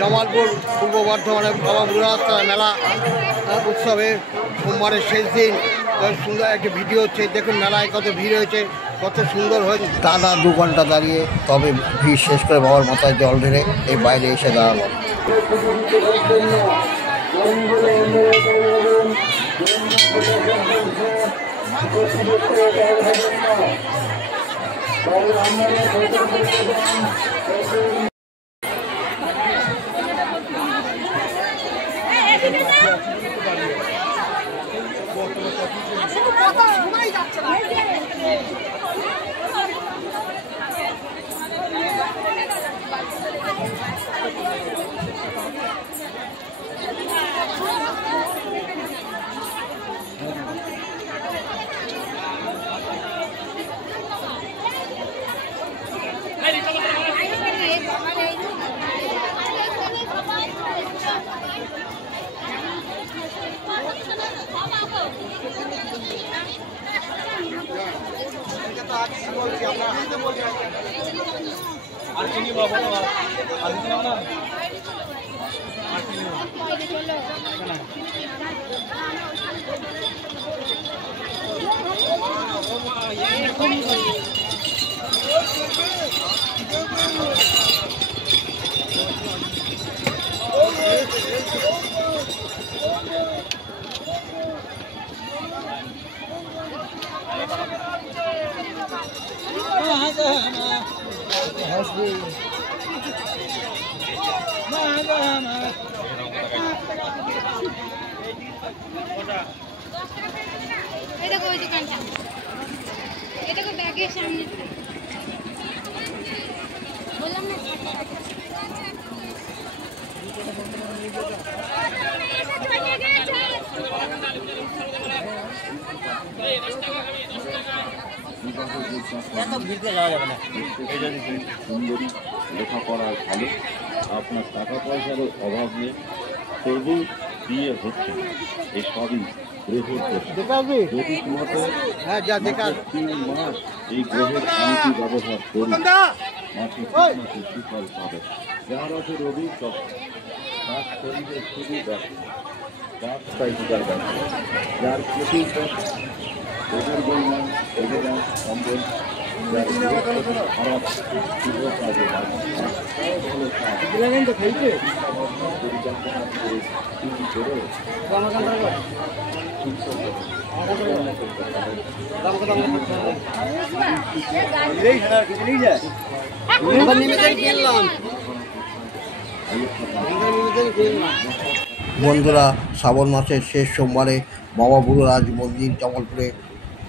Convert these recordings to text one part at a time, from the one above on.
জামালপুর পূর্ব বর্ধমানে বাবা বুড়াতলা মেলা উৎসবে সোমবারের শেষ দিন। সুন্দর একটা ভিডিও হচ্ছে, দেখুন মেলায় কত ভিড় হয়েছে, কত সুন্দর হয়েছে। টানা 2 ঘন্টা দাঁড়িয়ে তবে ভিড় শেষ করে বাবার মাথায় জল ঢেলে এই বাইরে এসে দাঁড়ালো। দেখো ওই দোকানটা, এটা কো ব্যাগের সামনে বললাম না। সুন্দরী লেখাপড়ার ভালো, আপনার টাকা পয়সারও অভাব নেই, তবু বিয়ে হচ্ছে। এই সবই গ্রহের জ্যোতিষ মতে 3 মাস এই গ্রহের শান্তি ব্যবহার করি, মাসে সুফল পাবে। যার আছে রবি তার শরীরে শুধু ব্যবসা, যার প্রতি ওদের জন্য অভিযান সম্বল খারাপ শুভ কাজে বন্ধুরা, শ্রাবণ মাসের শেষ সোমবারে বাবা বুড়োরাজ মন্দির জামালপুরে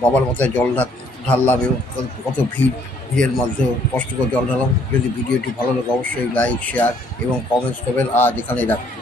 বাবার মাথায় জল ঢাললাম এবং কত ভিড়ের মধ্যে কষ্ট করে জল ঢাললাম। যদি ভিডিওটি ভালো লাগে অবশ্যই লাইক, শেয়ার এবং কমেন্টস করবেন। আজ এখানেই রাখছি।